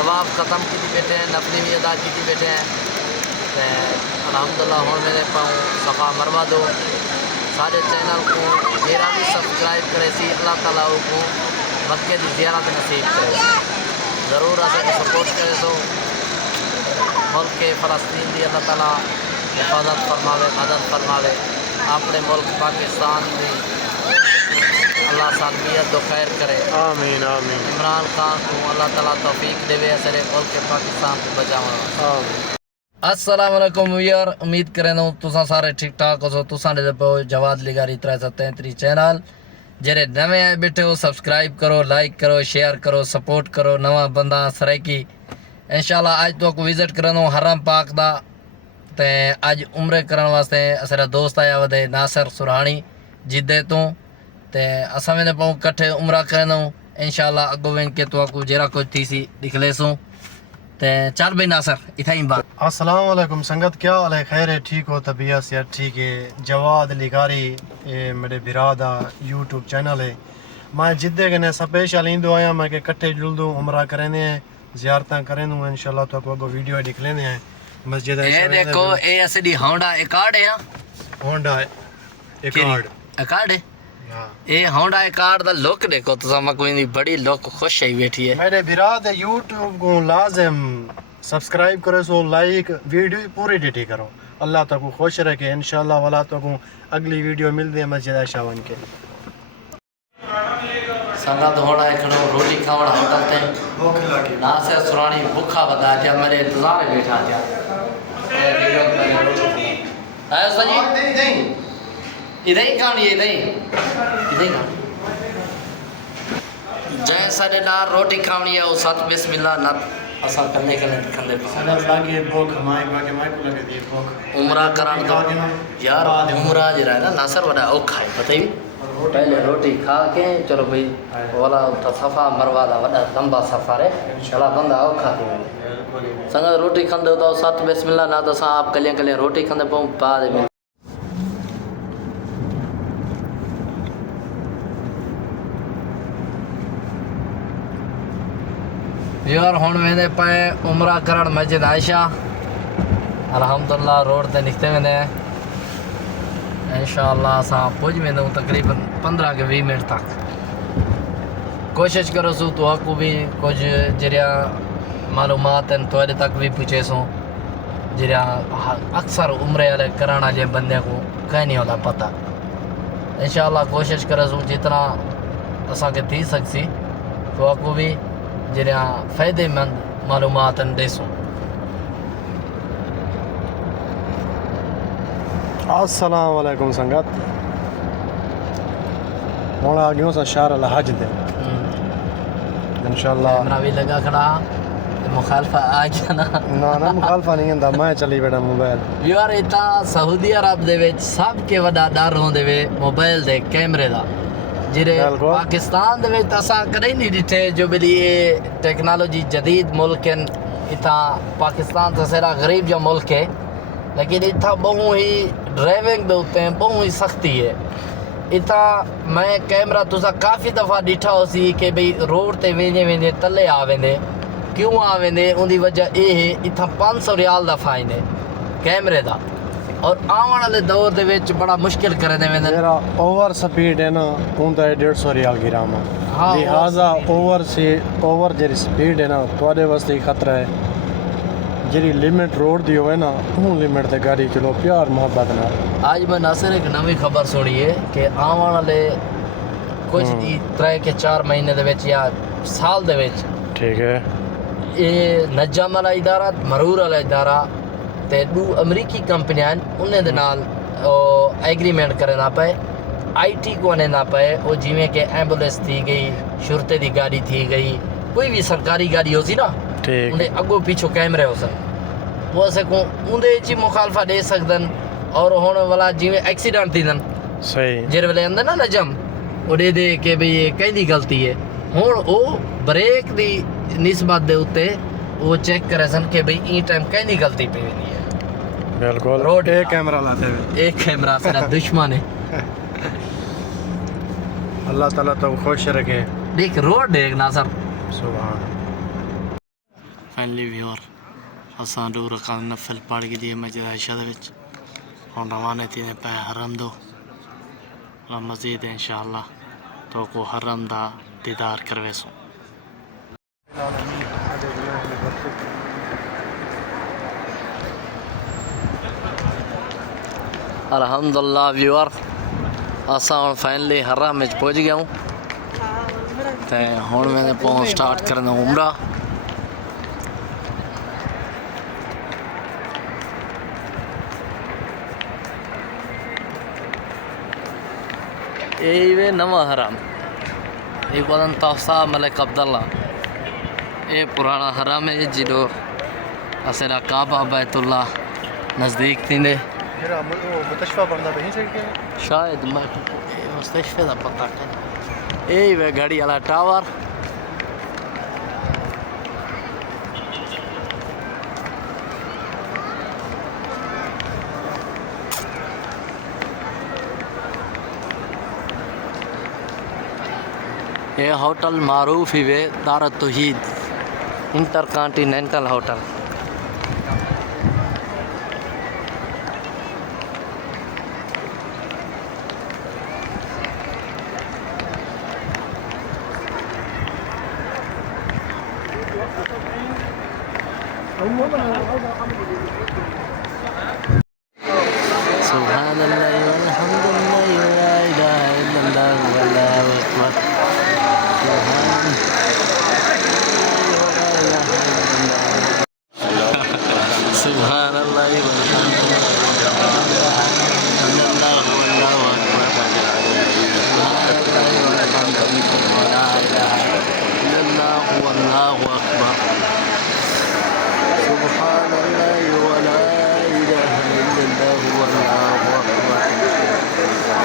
तवाफ ख़त्म की बैठे हैं, नफली भी अदा की बैठे हैं। तो अलहमदुलिल्लाह हुण मेरे पाऊँ सफ़ा मरवा दो। सारे चैनल को जेरा भी सब्सक्राइब करे सी, अल्लाह ताला को मक्के की ज़ियारत नसीब करे। ज़रूर असें सपोर्ट करे सो। मुल्क के फ़लस्तीन की अल्लाह ताला हिफाजत फरमावे, मदद फरमावे। अपने मुल्क पाकिस्तान में अल्लाह सालमियत दो खैर करे। आमीन आमीन। इमरान खान को अल्लाह ताला तौफीक देवे असरे मुल्क के पाकिस्तान को बचावा। आमीन। अस्सलाम वालेकुम यार, उम्मीद करें तुसा सारे ठीक ठाक हो। तुसा दे पे जवाद लिगारी 333 चैनल जेरे नवे आए बैठे हो सब्सक्राइब करो, लाइक करो, शेयर करो, सपोर्ट करो। नवा बंदा सराइकी इंशाल्लाह आज तो विजिट करनो हरम पाक दा। ते अज उम्रे करने वास्ते असरा दोस्त आया वदे नासिर सुरहानी जिद्दे तो। ते असा वेंदे पाऊँ कट्ठे उम्रा करनो इंशाल्लाह। अगो वें के तो को जेरा कुछ थी सी दिखलेसूं। ते चल भाई नासिर इथा ही बात। अस्सलाम वालेकुम संगत, क्या हाल है? खैर है? ठीक हो? तबीयत से ठीक है? जवाद लिगारी मेरे बिरा दा यूट्यूब चैनल है। मैं जिद्दे कने स्पेशल इंदो आया मैं के कट्ठे जुलदू उम्रा करेंदे हैं, ज़ियारतां करेंदू इंशाल्लाह। तो को वीडियो दिख लेंदे हैं मस्जिद। ए देखो ए असली होंडा एकार्ड है। होंडा एकार्ड एकार्ड है। हां ए होंडा एकार्ड दा लुक देखो तो मैं कोई बड़ी लुक खुश है बैठी है। मेरे बिरा दे यूट्यूब को लाजिम सब्सक्राइब करो सो, लाइक वीडियो पूरी डिटी करो। अल्लाह तक खुश रखे इंशाल्लाह। वाला तो अगली वीडियो मिलती है मस्जिद आयशा वन के। संगत होड़ा खड़ो रोटी खावड़ा होटल ते भूख लगी नासिर सुरानी भूखा बता जा मेरे इंतजार में बैठा जा। है सजी इधर ही कहानी है, इधर ही कहानी जय साडे नाल रोटी खावनी है। सत बिस्मिल्लाह ना असा कन्ने खंदे संगत लागे भूख हमारे बागे माय को लगे दी भूख। उमरा करान तो यार उमरा जरा है ना नासिर बड़ा औखा है पता ही। पहले रोटी खा के चलो भाई वाला सफ़ा मरवा दा वड़ा लंबा सफ़र है। चला बंदा औखा थी संगत रोटी खंदे तो सत बिस्मिल्लाह ना तो आप कलियां कलियां रोटी खंदे पाऊँ बाद में। यार हुण वेंदे पे उमरा करण मस्जिद आयशा। अल्हम्दुलिल्लाह रोड ते निकते वेंदे इंशाअल्लाह। असां पुज वेंदे तकरीबन 15 के 20 मिनट तक। कोशिश करो सो तो आपको भी कुछ जरिया मालूमात थोड़े तक भी पूछे सो जरिया अक्सर उम्रे वाले कराने वाले बंदे को कहीं नहीं होता पता। इंशाअल्लाह कोशिश करो सो जितना असा के थी सकसी तो आपको भी जरिया फ़ायदेमंद मालूमात देसो। अस्सलाम वालेकुम संगत, हुण आ गयो सा शहर अल हज दे इंशाअल्लाह। कैमरा भी लगा खड़ा मुखालफा आ गया ना ना मुखालफा नहीं होंदा, मैं चली बैठा मोबाइल। यार इतना सऊदी अरब दे विच सब के वड़ा डर होंदे वे मोबाइल दे कैमरे दा। जिरे पाकिस्तान दे विच असा कदे नहीं दिठे जो बिली ये टेक्नोलॉजी जदीद मुल्क है। इतना पाकिस्तान तो सारा गरीब जो मुल्क है, लेकिन इतना बहु ही ड्राइविंग दे उत्ते बहु ही सख्ती है। इतना मैं कैमरा तुसा काफ़ी दफ़ा दिठा हो सी कि भाई रोड ते वेंदे वेंदे तले आ वेंदे। क्यों आ वेंदे उनकी वजह ये है इतना 500 रियाल दा फाइन है कैमरे दा। और आने वाले दौर दे विच बड़ा मुश्किल करे दे वेंदे। मेरा ओवर स्पीड है ना उनका 150 रियाल गिरामा। हाँ, लिहाजा ओवर जेरी स्पीड है ना थोड़े वास्ते खतरा है। जेरी लिमिट रोड दी होवे ना उन लिमिट ते गाड़ी चलो प्यार मोहब्बत ना। आज मैं नासिर एक नवी खबर सुनी है कि आने वाले कुछ 3 के 4 महीने दे विच या साल दे विच ठीक है ये नजम वाला इदारा मरूर वाला इदारा ते 2 अमरीकी कंपनियां उन्हें दे नाल एग्रीमेंट करना पे IT को आने ना पे। वो जिमें के एम्बुलेंस थी गई, शुरते दी गाड़ी थी गई, कोई भी सरकारी गाड़ी हो सी ना उन्हें अगो पीछो कैमरे हो सन वो से को उन्हें ची मुखालफा दे सकदन। और होने वाला जिमें एक्सीडेंट थी दन सही जेरे वाले अंदर ना नजम वो दे के भाई ये कहीं गलती है। हुण वो ब्रेक दी निस्बत दे उत्ते वो चेक करे सन कि भाई ई टाइम कहीं गलती पे नहीं है। बिल्कुल रोड एक कैमरा लाते हुए एक कैमरा सारा दुश्मन है। अल्लाह ताला तो खुश रखे। देख रोड देख ना सर सुभान। फाइनली व्यूअर असां 2 रकात नफल पढ़ के दिए मस्जिद आयशा दे विच हुण रवाने थी पे हरम दो मस्जिद इंशाअल्लाह तो को हरम दा दीदार करवेसो अल्हम्दुलिल्लाह व्यूअर असां हुण फाइनली हरम में पहुंच गया हूँ तो हुण मैंने पहुँच स्टार्ट करना उमरा ये वे नवा हरम ये बदन तौसा मलिक अब्दुल्ला ये पुराना हरम है जिदो असेरा काबा बैतुल्ला नज़दीक थींदे मुस्तशफा बनदा वहीं से के शायद मैं मुस्तशफे दा पता कर ये वे गाड़ी वाला टावर ये होटल मारूफ ही वे दारुत तौहीद इंटरकॉन्टिनेंटल होटल सुभानअल्लाह वल्हम्दुलिल्लाह ला इलाहा इल्लल्लाह वल्लाहु अकबर सुभानअल्लाह वल्लाहु अकबर सुभानअल्लाह वला इलाहा इल्लल्लाह वल्लाहु अकबर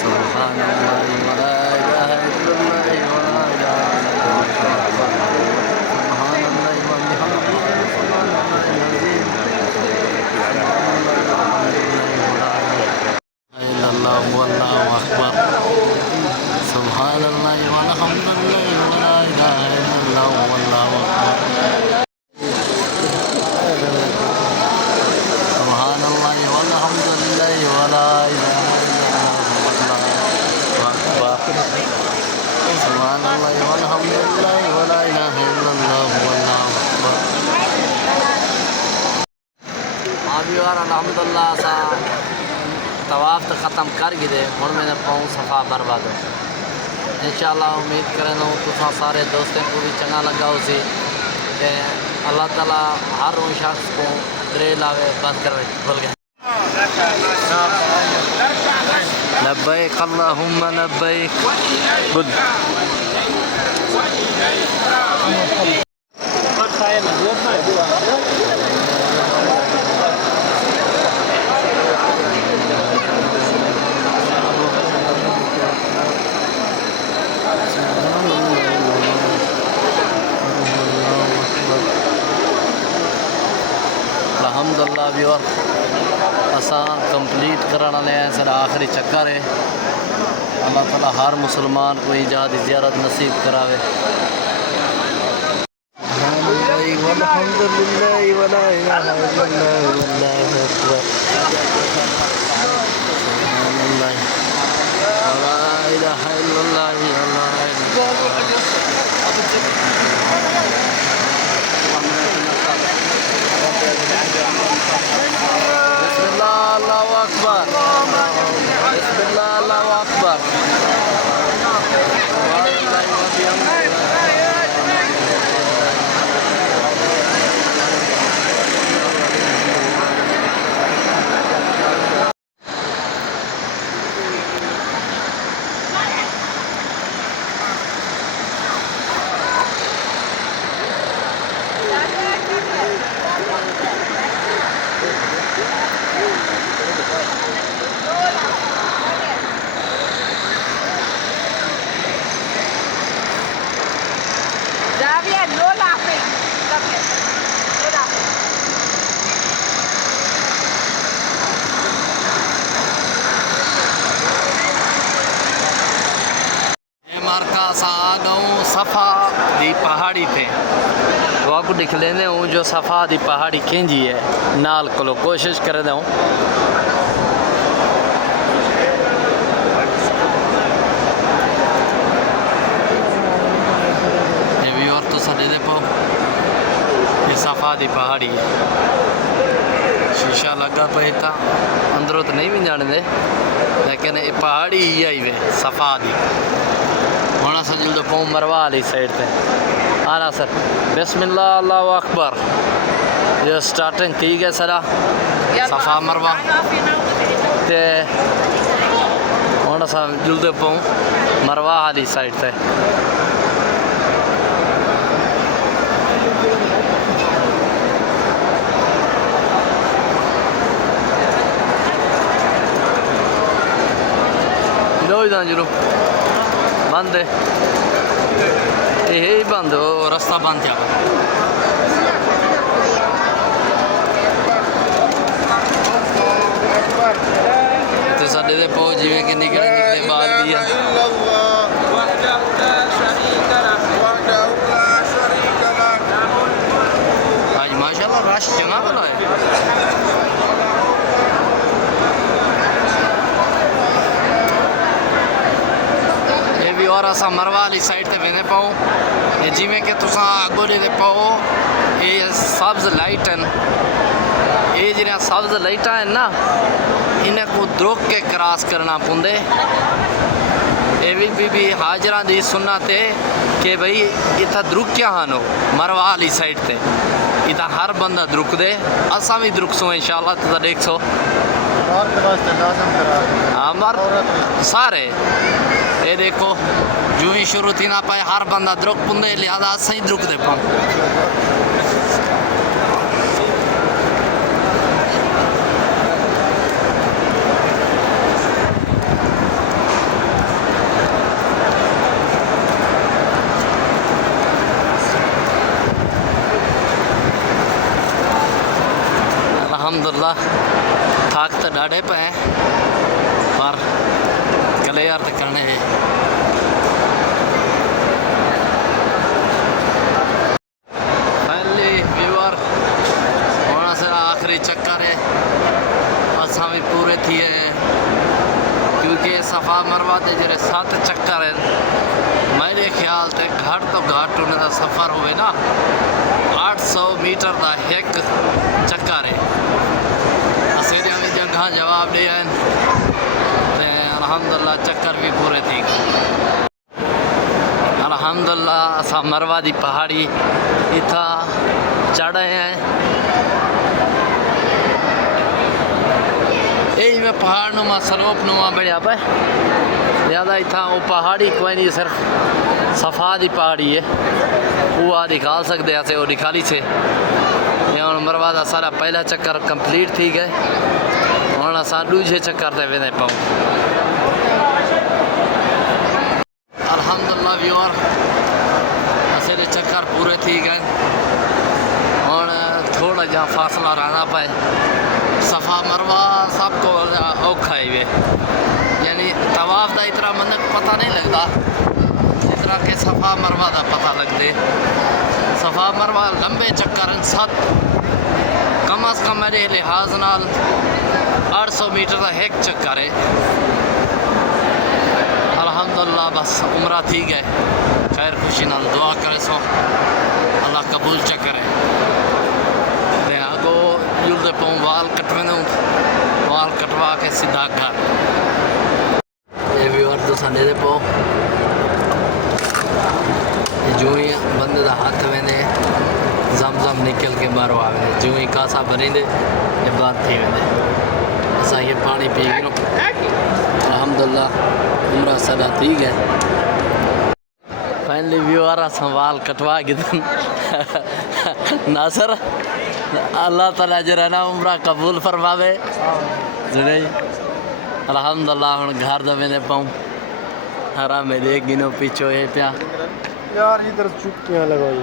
सुभानअल्लाह वला इलाहा इल्लल्लाह वला इलाहा इल्लल्लाह वल्लाहु अकबर सुभानअल्लाह वल्हम्दुलिल्लाह वला इलाहा इल्लल्लाह वल्लाहु अकबर सुभानअल्लाह वल्हम्दुलिल्लाह वला इलाहा इल्लल्लाह वल्लाहु अकबर सुभानअल्लाह वल्हम्दुलिल्लाह वला इलाहा इल्लल्लाह वल्लाहु अकबर अभी और अल्हम्दुलिल्लाह सा तवाफ तो ख़त्म कर गए हुण मैंने पाऊँ सफ़ा बर्बाद इंशाअल्लाह उम्मीद करें तो सारे दोस्तों को भी चंगा लगा उसी अल्लाह ताला हर उन शख्स को दरे लावे बंद कर भूल गए लब्बैक अल्लाहुम्मा लब्बैक खुद अल्हम्दुलिल्लाह व्यूअर असां कंप्लीट कराने वाले हैं सर आखिरी चक्कर है अल्लाह ताला हर मुसलमान को इजाद ज़ियारत नसीब करावे अल्हम्दुलिल्लाह वला इलाहा इल्लल्लाह वल्लाहु अकबर सुभानअल्लाह वला इलाहा इल्लल्लाह बिस्मिल्लाह अल्लाहु अकबर बिस्मिल्लाह अल्लाहु अकबर दिख लेने हूँ जो सफ़ा दी पहाड़ी खिंजी है नाल को कोशिश कर दूँ। ये भी और तो सड़े दे पाओ ये सफ़ा दी पहाड़ी है। शीशा लगा पे था अंदरों तो नहीं भी जाने दे लेकिन ये पहाड़ी ही आई वे सफ़ा दी होना सा जल्द पाऊँ मरवा वाली साइड पे आना सर। बिस्मिल्लाह अल्लाहु अकबर। ये स्टार्टिंग ठीक है सरा सफ़ा मरवा ते होना सा जल्द पाऊँ मरवा वाली साइड पे। जरूर बंद है ये बंद हो रास्ता बंद जा तो साढ़े दे पो जिमें कि निकले निकले बाल भी है। आज माशाल्लाह रश चंगा वाला है। और असा मरवा वाली साइड ते वेंदे पाऊँ ये जिमें कि तुसा अगो दे पाओ ये सब्ज लाइट हैं ये जिन्हें सब्ज लाइटा हैं ना इन्हें को द्रोक के क्रॉस करना पुंदे। ये भी हाजरा दी सुन्नत है कि भाई इतना द्रुक क्या हानो मरवा वाली साइड ते इतना हर बंदा द्रुक दे असा भी द्रुक सो इंशाल्लाह तो देख सो हमार सारे ये देखो जो ही शुरू थी ना पाए हर बंदा द्रुक पुंदे लिहाजा सही द्रुक दे पाऊँ। अल्हम्दुलिल्लाह थाक तो डाढ़े पे हैं पर कले यार तो करने हैं। फाइनली व्यूअर होना से आखिरी चक्कर है बस हमें पूरे थी है क्योंकि सफ़ा मरवा दे जरे 7 चक्कर है। मेरे ख्याल से घाट तो घाट होने का सफ़र हुए ना 800 मीटर का एक चक्कर है असे जगह जवाब दे अल्हम्दुलिल्लाह चक्कर भी पूरे थी। अल्हम्दुलिल्लाह असा मरवा दी पहाड़ी इतना चढ़े हैं यही में पहाड़ नुमा सलोप नुमा बढ़िया पे ज़्यादा इतना वो पहाड़ी कोई नहीं सिर्फ सफ़ा दी पहाड़ी है वो दिखा सकते हैं वो दिखाली से यहाँ मरवा दा सारा पहला चक्कर कंप्लीट थी गए और असा दूजे चक्कर ते वेंदे पाऊँ। अल्हम्दुलिल्लाह व्यूअर असे चक्कर पूरे थी गए और थोड़ा जा फासला रहना पाए सफ़ा मरवा सबको औखा है वे यानी तवाफ का इतना मतलब पता नहीं लगता जितना कि सफ़ा मरवा का पता लगते। सफ़ा मरवा लंबे चक्कर सब कम अज़ कम मेरे लिहाज नाल 800 मीटर का एक चक्कर है। अल्हम्दुलिल्लाह बस उम्रा थी गए खैर खुशी नाल दुआ करे सो अल्लाह कबूल चक्कर है ते आगो जुलते पाऊँ वाल कटवे वाल कटवा के सीधा घर ये भी और तो संडे दे पाओ जो ही बंदे का हाथ वेंदे जम निकल के बाहरों आवे जो ही कासा भरींदे ये बात थी वेंदे असा ये पानी पी गिरो अल्हम्दुलिल्लाह उम्रा सदा थी गए। फाइनली व्यूअर असा वाल कटवा गिदन नासर अल्लाह ताला जरा उम्रा कबूल फरमावे जुड़े अल्हम्दुलिल्लाह हम घर दा वेंदे पाऊँ हरा में देख गिनो पीछो ये प्या यार इधर चुटकियाँ लगाई